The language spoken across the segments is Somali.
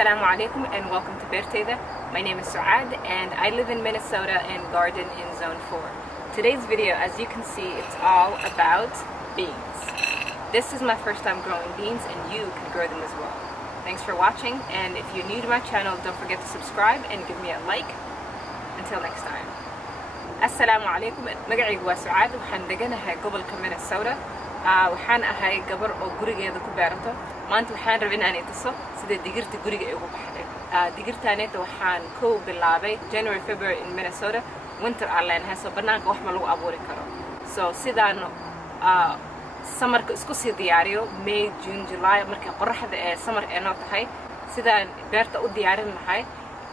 Assalamu alaikum and welcome to Beertayda. My name is Suad and I live in Minnesota and garden in Zone 4. Today's video, as you can see, it's all about beans. This is my first time growing beans and you can grow them as well. Thanks for watching, and if you're new to my channel, don't forget to subscribe and give me a like. Until next time. Assalamu alaikum. Magacaygu waa Suad, waxaan deganahay gobolka Minnesota. Waxaan ahay gabar oo gurigeeda ku beerato. Maanta waxaan rabaa inaan tuso sida digirta guriga ay ugu baxday. Digirtaaneeta waxaan ku bilaabay January February in Minnesota. Winter aan leenahay soo banaanka wax ma lagu abuuri karo. So sidaan samarka isku sii diyaariyo May, June, July markay qorraxda ee samar ee noo tahay sidaan beerta u diyaarin lahay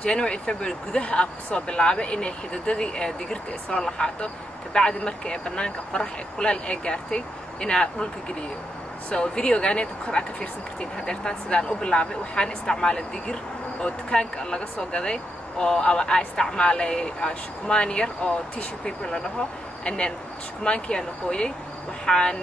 January February gudaha aan ku soo bilaabay inay xididadii digirta ay soo lahaato kabacdi markay banaanka qorrax ee kuleel ee gaartay inaan dhulka geliyo. So videogaaneta kor ka fiirsan kartiin hadeertaan sidaan u bilaabay waxaan isticmaalay digir oo dukaanka laga soo gaday oo aan isticmaalay shukumaan yar oo tissue paper la dhaho and then shukumaankii aan qoyay waxaan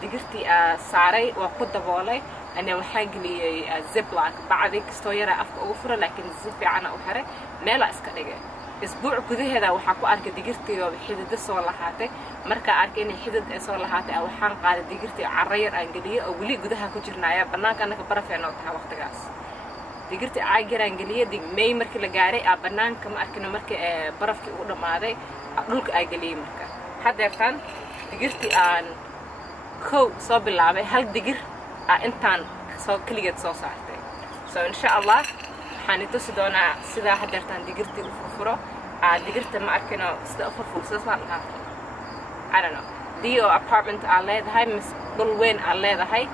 digirtii saaray oo ku daboolay and then waxaan geliyay ziplock bacdi kastoo yar afka ugu furan laakiin si fiican u xiray meel iska dhigay isbuuc gudaheeda waxa ku arkay digirtii oo xidid soo lahaatay marka arkay in xidid soo lahaatay waxaan qaaday digirtii carrayar aan geliyay oo wali gudaha ku jirnaaya banaanka anaka barafeeno tahay waqtigaas digirtii caagar aan geliyay May markii la gaaray banaanka ma arkino markii barafkii u dhamaaday dhulka ay geliyay marka hadeertan digirtii aan soo bilaabay hal digir intaan soo kaligeed soo saartay so insha Allah waxaan tusi doonaa sida hadeertan digirtii u furfuro digirta ma arkino sida u furfurso saarnaa I don't know dio apartment aan leedahay mis dhul weyn aan leedahay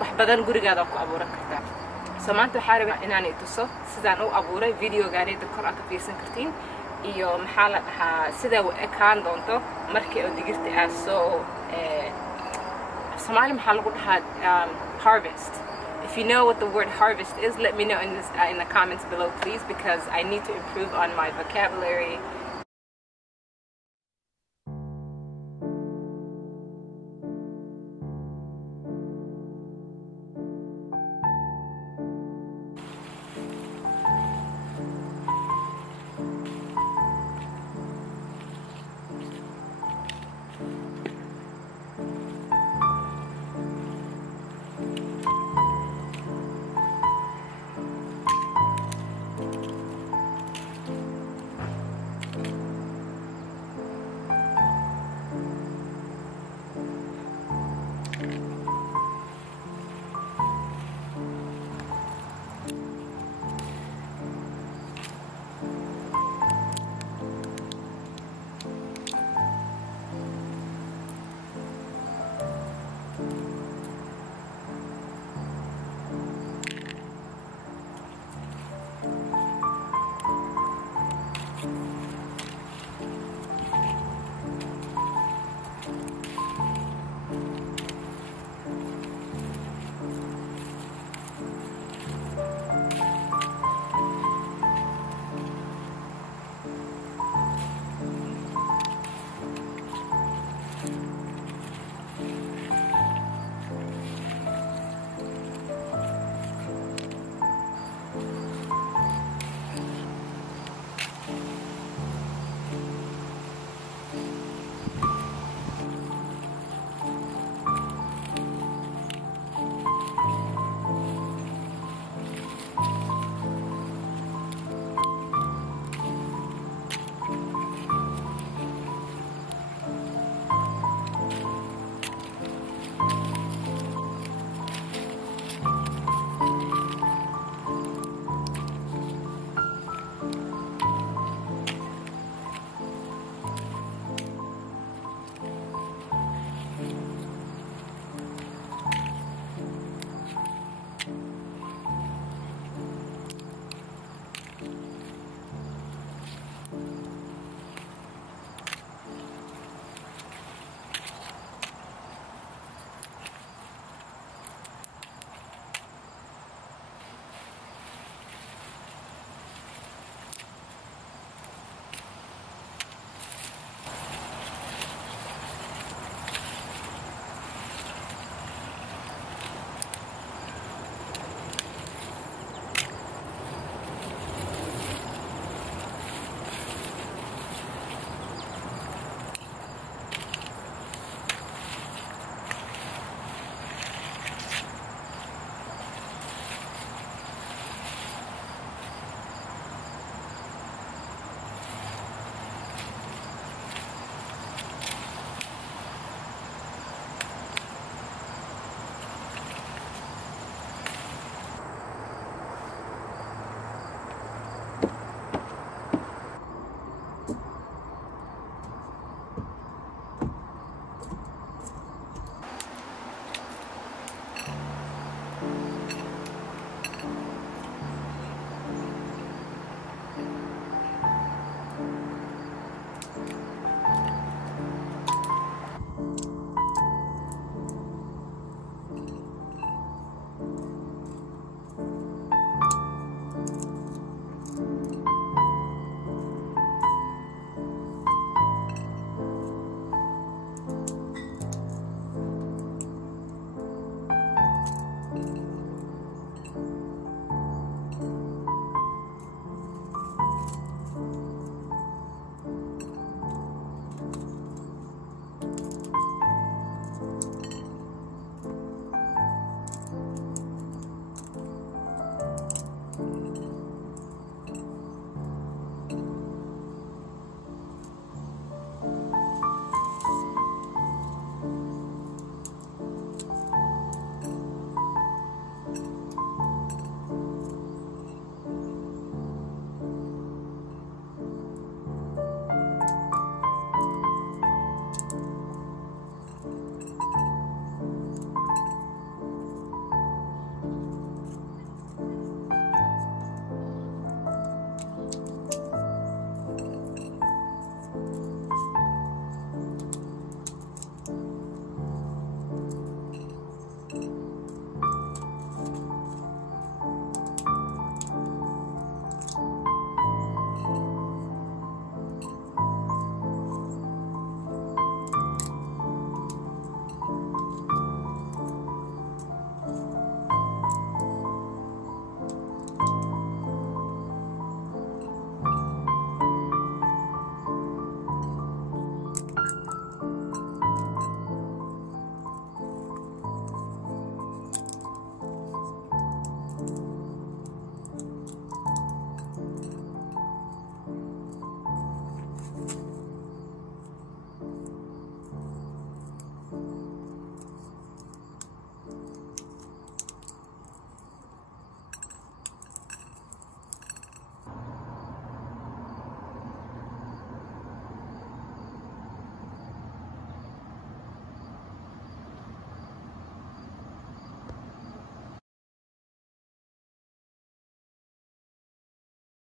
wax badan gurigaada ku abuuran kartaa so maanta waxaan rabaa inaan tuso sidaan u abuuray videogaanida kor ka fiirsan kartiin iyo maxaa la dhahaa sida uu ekaan doonto markii oo digirta aan soo Somali maxaa lagu dhahaa harvest. If you know what the word harvest is, let me know in the comments below please, because I need to improve on my vocabulary